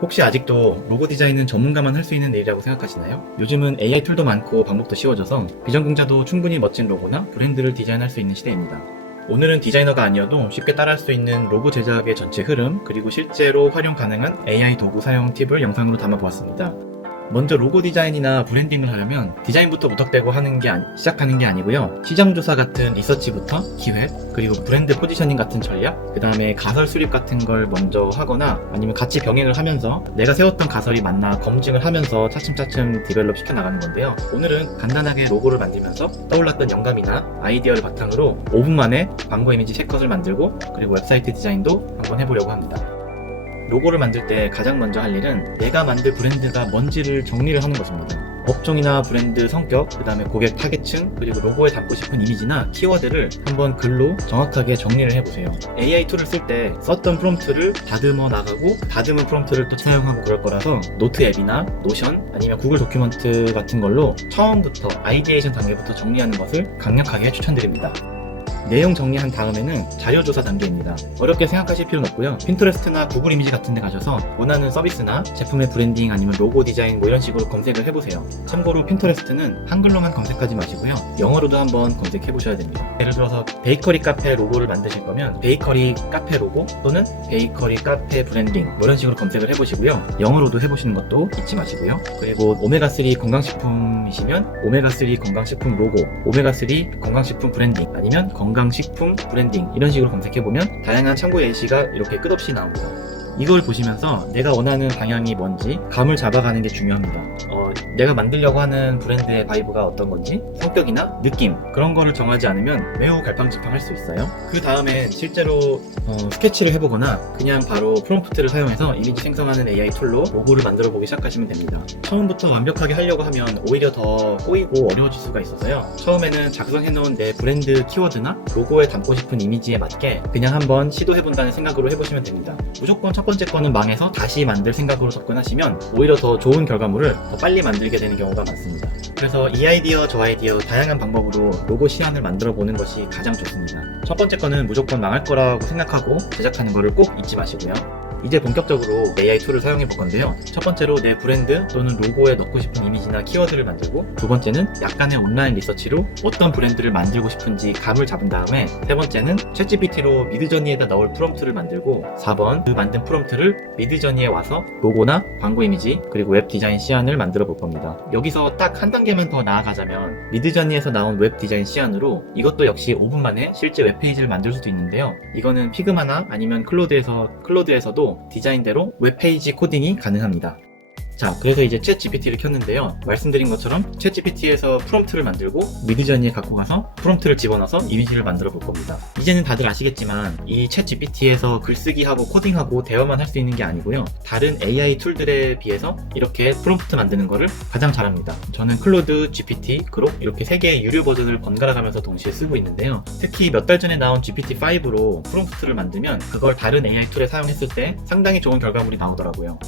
혹시 아직도 로고 디자인은 전문가만 할 수 있는 일이라고 생각하시나요? 요즘은 AI 툴도 많고 방법도 쉬워져서 비전공자도 충분히 멋진 로고나 브랜드를 디자인할 수 있는 시대입니다. 오늘은 디자이너가 아니어도 쉽게 따라할 수 있는 로고 제작의 전체 흐름, 그리고 실제로 활용 가능한 AI 도구 사용 팁을 영상으로 담아보았습니다. 먼저 로고 디자인이나 브랜딩을 하려면 디자인부터 무턱대고 시작하는 게 아니고요. 시장조사 같은 리서치부터 기획, 그리고 브랜드 포지셔닝 같은 전략, 그 다음에 가설 수립 같은 걸 먼저 하거나 아니면 같이 병행을 하면서 내가 세웠던 가설이 맞나 검증을 하면서 차츰차츰 디벨롭 시켜나가는 건데요. 오늘은 간단하게 로고를 만들면서 떠올랐던 영감이나 아이디어를 바탕으로 5분 만에 광고 이미지 3컷을 만들고 그리고 웹사이트 디자인도 한번 해보려고 합니다. 로고를 만들 때 가장 먼저 할 일은 내가 만들 브랜드가 뭔지를 정리를 하는 것입니다. 업종이나 브랜드 성격, 그 다음에 고객 타겟층, 그리고 로고에 담고 싶은 이미지나 키워드를 한번 글로 정확하게 정리를 해보세요. AI 툴을 쓸 때 썼던 프롬프트를 다듬어 나가고 다듬은 프롬프트를 또 사용하고 그럴 거라서 노트 앱이나 노션 아니면 구글 도큐먼트 같은 걸로 처음부터 아이디에이션 단계부터 정리하는 것을 강력하게 추천드립니다. 내용 정리한 다음에는 자료조사 단계입니다. 어렵게 생각하실 필요는 없고요. 핀터레스트나 구글 이미지 같은 데 가셔서 원하는 서비스나 제품의 브랜딩 아니면 로고 디자인 이런 식으로 검색을 해보세요. 참고로 핀터레스트는 한글로만 검색하지 마시고요. 영어로도 한번 검색해 보셔야 됩니다. 예를 들어서 베이커리 카페 로고를 만드실 거면 베이커리 카페 로고 또는 베이커리 카페 브랜딩 이런 식으로 검색을 해보시고요. 영어로도 해보시는 것도 잊지 마시고요. 그리고 오메가3 건강식품이시면 오메가3 건강식품 로고, 오메가3 건강식품 브랜딩 아니면 건강식품 브랜딩 이런 식으로 검색해보면 다양한 참고 예시가 이렇게 끝없이 나옵니다. 이걸 보시면서 내가 원하는 방향이 뭔지 감을 잡아가는 게 중요합니다. 내가 만들려고 하는 브랜드의 바이브가 어떤 건지 성격이나 느낌 그런 거를 정하지 않으면 매우 갈팡질팡할 수 있어요. 그 다음에 실제로 스케치를 해보거나 그냥 바로 프롬프트를 사용해서 이미지 생성하는 AI 툴로 로고를 만들어 보기 시작하시면 됩니다. 처음부터 완벽하게 하려고 하면 오히려 더 꼬이고 어려워질 수가 있어서요. 처음에는 작성해놓은 내 브랜드 키워드나 로고에 담고 싶은 이미지에 맞게 그냥 한번 시도해본다는 생각으로 해보시면 됩니다. 무조건 첫 번째 거는 망해서 다시 만들 생각으로 접근하시면 오히려 더 좋은 결과물을 더 빨리 만들게 되는 경우가 많습니다. 그래서 이 아이디어 저 아이디어 다양한 방법으로 로고 시안을 만들어 보는 것이 가장 좋습니다. 첫 번째 거는 무조건 망할 거라고 생각하고 제작하는 거를 꼭 잊지 마시고요. 이제 본격적으로 AI 툴을 사용해 볼 건데요. 첫 번째로 내 브랜드 또는 로고에 넣고 싶은 이미지나 키워드를 만들고, 두 번째는 약간의 온라인 리서치로 어떤 브랜드를 만들고 싶은지 감을 잡은 다음에, 세 번째는 챗GPT로 미드저니에다 넣을 프롬프트를 만들고, 4번 그 만든 프롬프트를 미드저니에 와서 로고나 광고 이미지 그리고 웹 디자인 시안을 만들어 볼 겁니다. 여기서 딱 한 단계만 더 나아가자면 미드저니에서 나온 웹 디자인 시안으로 이것도 역시 5분 만에 실제 웹페이지를 만들 수도 있는데요. 이거는 피그마나 아니면 클로드에서도 디자인대로 웹페이지 코딩이 가능합니다. 자, 그래서 이제 챗GPT를 켰는데요. 말씀드린 것처럼 챗GPT에서 프롬프트를 만들고 미드저니에 갖고 가서 프롬프트를 집어넣어서 이미지를 만들어 볼 겁니다. 이제는 다들 아시겠지만 이 챗GPT에서 글쓰기하고 코딩하고 대화만 할 수 있는 게 아니고요. 다른 AI 툴들에 비해서 이렇게 프롬프트 만드는 거를 가장 잘합니다. 저는 클로드, GPT, 그록 이렇게 3개의 유료 버전을 번갈아 가면서 동시에 쓰고 있는데요. 특히 몇 달 전에 나온 GPT-5로 프롬프트를 만들면 그걸 다른 AI 툴에 사용했을 때 상당히 좋은 결과물이 나오더라고요.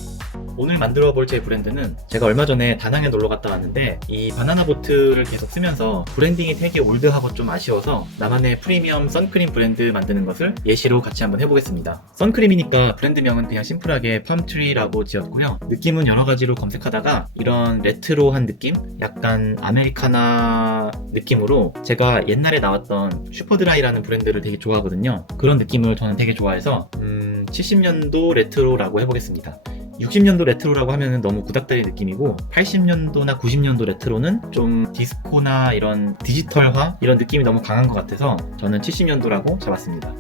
오늘 만들어 볼 제 브랜드는 제가 얼마 전에 다낭에 놀러 갔다 왔는데 이 바나나 보트를 계속 쓰면서 브랜딩이 되게 올드하고 좀 아쉬워서 나만의 프리미엄 선크림 브랜드 만드는 것을 예시로 같이 한번 해보겠습니다. 선크림이니까 브랜드명은 그냥 심플하게 팜트리라고 지었고요. 느낌은 여러 가지로 검색하다가 이런 레트로한 느낌? 약간 아메리카나 느낌으로 제가 옛날에 나왔던 슈퍼드라이라는 브랜드를 되게 좋아하거든요. 그런 느낌을 저는 되게 좋아해서 70년도 레트로라고 해보겠습니다. 60년도 레트로라고 하면 너무 구닥다리 느낌이고 80년도나 90년도 레트로는 좀 디스코나 이런 디지털화 이런 느낌이 너무 강한 것 같아서 저는 70년도라고 잡았습니다.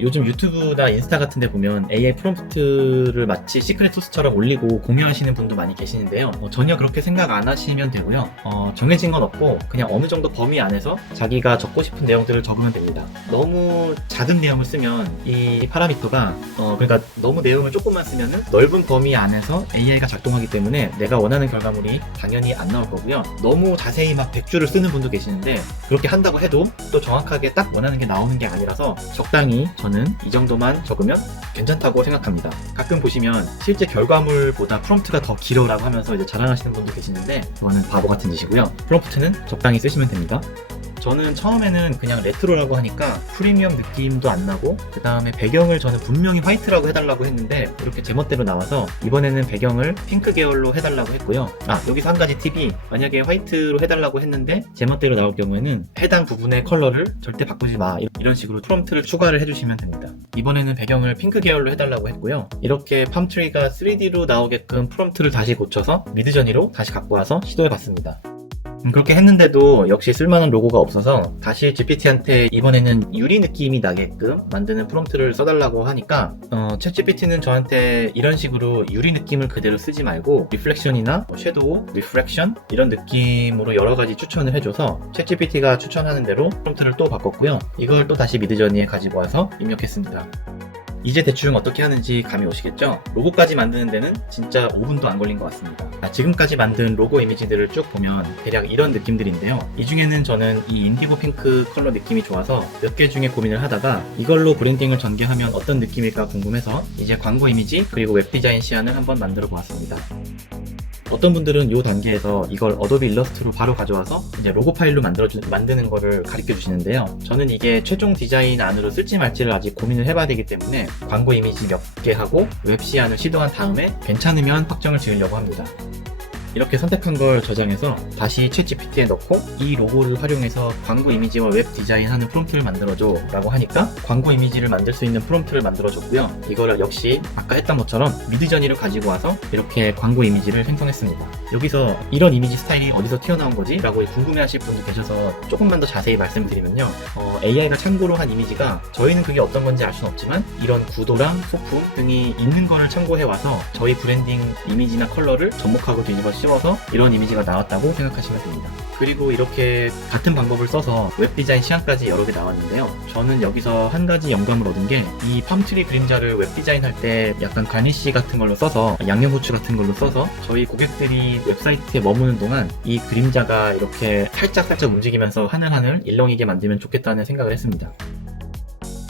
요즘 유튜브나 인스타 같은 데 보면 AI 프롬프트를 마치 시크릿 소스처럼 올리고 공유하시는 분도 많이 계시는데요. 전혀 그렇게 생각 안 하시면 되고요. 정해진 건 없고 그냥 어느 정도 범위 안에서 자기가 적고 싶은 내용들을 적으면 됩니다. 너무 작은 내용을 쓰면 이 파라미터가 그러니까 너무 내용을 조금만 쓰면은 넓은 범위 안에서 AI가 작동하기 때문에 내가 원하는 결과물이 당연히 안 나올 거고요. 너무 자세히 막 100줄을 쓰는 분도 계시는데 그렇게 한다고 해도 또 정확하게 딱 원하는 게 나오는 게 아니라서 적당히 저는 이 정도만 적으면 괜찮다고 생각합니다. 가끔 보시면 실제 결과물보다 프롬프트가 더 길어라고 하면서 이제 자랑하시는 분도 계시는데 그거는 바보 같은 짓이고요. 프롬프트는 적당히 쓰시면 됩니다. 저는 처음에는 그냥 레트로라고 하니까 프리미엄 느낌도 안 나고, 그 다음에 배경을 저는 분명히 화이트라고 해달라고 했는데 이렇게 제멋대로 나와서 이번에는 배경을 핑크 계열로 해달라고 했고요. 여기서 한 가지 팁이, 만약에 화이트로 해달라고 했는데 제멋대로 나올 경우에는 해당 부분의 컬러를 절대 바꾸지 마, 이런 식으로 프롬프트를 추가를 해주시면 됩니다. 이번에는 배경을 핑크 계열로 해달라고 했고요. 이렇게 팜트리가 3D로 나오게끔 프롬프트를 다시 고쳐서 미드저니로 다시 갖고 와서 시도해봤습니다. 그렇게 했는데도 역시 쓸만한 로고가 없어서 다시 GPT한테 이번에는 유리 느낌이 나게끔 만드는 프롬프트를 써달라고 하니까 챗GPT는 저한테 이런 식으로 유리 느낌을 그대로 쓰지 말고 리플렉션이나 섀도우, 리프렉션 이런 느낌으로 여러 가지 추천을 해줘서 챗GPT가 추천하는 대로 프롬프트를 또 바꿨고요. 이걸 또 다시 미드저니에 가지고 와서 입력했습니다. 이제 대충 어떻게 하는지 감이 오시겠죠? 로고까지 만드는 데는 진짜 5분도 안 걸린 것 같습니다. 지금까지 만든 로고 이미지들을 쭉 보면 대략 이런 느낌들인데요. 이 중에는 저는 이 인디고 핑크 컬러 느낌이 좋아서 몇 개 중에 고민을 하다가 이걸로 브랜딩을 전개하면 어떤 느낌일까 궁금해서 이제 광고 이미지 그리고 웹 디자인 시안을 한번 만들어 보았습니다. 어떤 분들은 이 단계에서 이걸 어도비 일러스트로 바로 가져와서 이제 로고 파일로 만드는 거를 가르쳐 주시는데요. 저는 이게 최종 디자인 안으로 쓸지 말지를 아직 고민을 해봐야 되기 때문에 광고 이미지 몇 개 하고 웹 시안을 시도한 다음에 괜찮으면 확정을 지으려고 합니다. 이렇게 선택한 걸 저장해서 다시 챗GPT에 넣고 이 로고를 활용해서 광고 이미지와 웹 디자인하는 프롬프트를 만들어줘 라고 하니까 광고 이미지를 만들 수 있는 프롬프트를 만들어줬고요. 이거를 역시 아까 했던 것처럼 미드저니를 가지고 와서 이렇게 광고 이미지를 생성했습니다. 여기서 이런 이미지 스타일이 어디서 튀어나온 거지? 라고 궁금해하실 분도 계셔서 조금만 더 자세히 말씀드리면요. AI가 참고로 한 이미지가 저희는 그게 어떤 건지 알 수는 없지만 이런 구도랑 소품 등이 있는 거를 참고해와서 저희 브랜딩 이미지나 컬러를 접목하고 뒤집어 씌워서 이런 이미지가 나왔다고 생각하시면 됩니다. 그리고 이렇게 같은 방법을 써서 웹 디자인 시안까지 여러 개 나왔는데요. 저는 여기서 한 가지 영감을 얻은 게 이 팜트리 그림자를 웹 디자인 할 때 약간 가니쉬 같은 걸로 써서 양념후추 같은 걸로 써서 저희 고객들이 웹사이트에 머무는 동안 이 그림자가 이렇게 살짝 움직이면서 하늘하늘 일렁이게 만들면 좋겠다는 생각을 했습니다.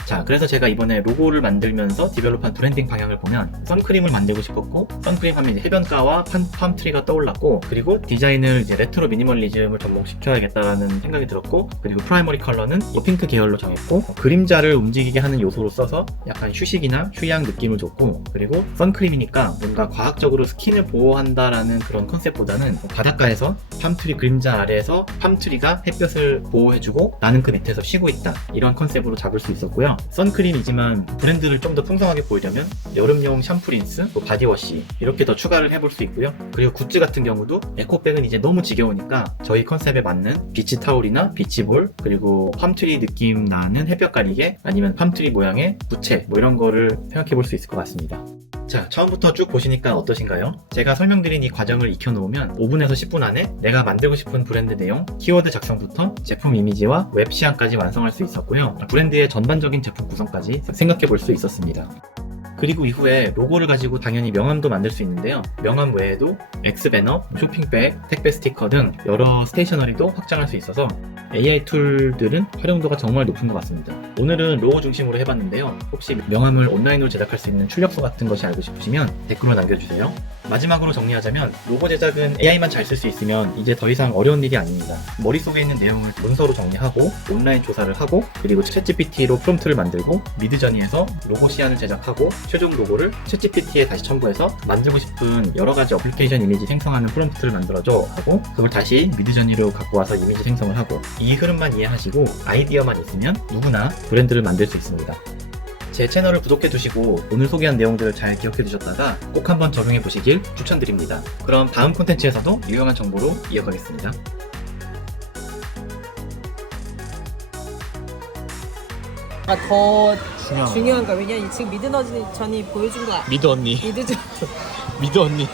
자, 그래서 제가 이번에 로고를 만들면서 디벨롭한 브랜딩 방향을 보면 선크림을 만들고 싶었고, 선크림 하면 이제 해변가와 팜트리가 떠올랐고, 그리고 디자인을 이제 레트로 미니멀리즘을 접목시켜야겠다라는 생각이 들었고, 그리고 프라이머리 컬러는 핑크 계열로 정했고, 그림자를 움직이게 하는 요소로 써서 약간 휴식이나 휴양 느낌을 줬고, 그리고 선크림이니까 뭔가 과학적으로 스킨을 보호한다라는 그런 컨셉보다는 바닷가에서 팜트리 그림자 아래에서 팜트리가 햇볕을 보호해주고 나는 그 밑에서 쉬고 있다, 이런 컨셉으로 잡을 수 있었고요. 선크림이지만 브랜드를 좀 더 풍성하게 보이려면 여름용 샴푸 린스, 바디워시 이렇게 더 추가를 해볼 수 있고요. 그리고 굿즈 같은 경우도 에코백은 이제 너무 지겨우니까 저희 컨셉에 맞는 비치 타올이나 비치볼, 그리고 팜트리 느낌 나는 햇볕 가리개, 아니면 팜트리 모양의 부채, 뭐 이런 거를 생각해 볼 수 있을 것 같습니다. 자, 처음부터 쭉 보시니까 어떠신가요? 제가 설명드린 이 과정을 익혀놓으면 5분에서 10분 안에 내가 만들고 싶은 브랜드 내용, 키워드 작성부터 제품 이미지와 웹 시안까지 완성할 수 있었고요. 브랜드의 전반적인 제품 구성까지 생각해 볼 수 있었습니다. 그리고 이후에 로고를 가지고 당연히 명함도 만들 수 있는데요. 명함 외에도 X배너, 쇼핑백, 택배 스티커 등 여러 스테이셔너리도 확장할 수 있어서 AI 툴들은 활용도가 정말 높은 것 같습니다. 오늘은 로고 중심으로 해봤는데요. 혹시 명함을 온라인으로 제작할 수 있는 출력소 같은 것이 알고 싶으시면 댓글로 남겨주세요. 마지막으로 정리하자면 로고 제작은 AI만 잘 쓸 수 있으면 이제 더 이상 어려운 일이 아닙니다. 머릿속에 있는 내용을 문서로 정리하고 온라인 조사를 하고, 그리고 챗GPT로 프롬프트를 만들고 미드저니에서 로고 시안을 제작하고 최종 로고를 챗GPT에 다시 첨부해서 만들고 싶은 여러 가지 어플리케이션 이미지 생성하는 프롬프트를 만들어줘 하고, 그걸 다시 미드저니로 갖고 와서 이미지 생성을 하고, 이 흐름만 이해하시고 아이디어만 있으면 누구나 브랜드를 만들 수 있습니다. 제 채널을 구독해 두시고 오늘 소개한 내용들을 잘 기억해 두셨다가 꼭 한번 적용해 보시길 추천드립니다. 그럼 다음 콘텐츠에서도 유용한 정보로 이어가겠습니다. 더 중요한 거야. 왜냐면 지금 미드너전이 보여준 거 미드 언니. 미드전 미드 언니.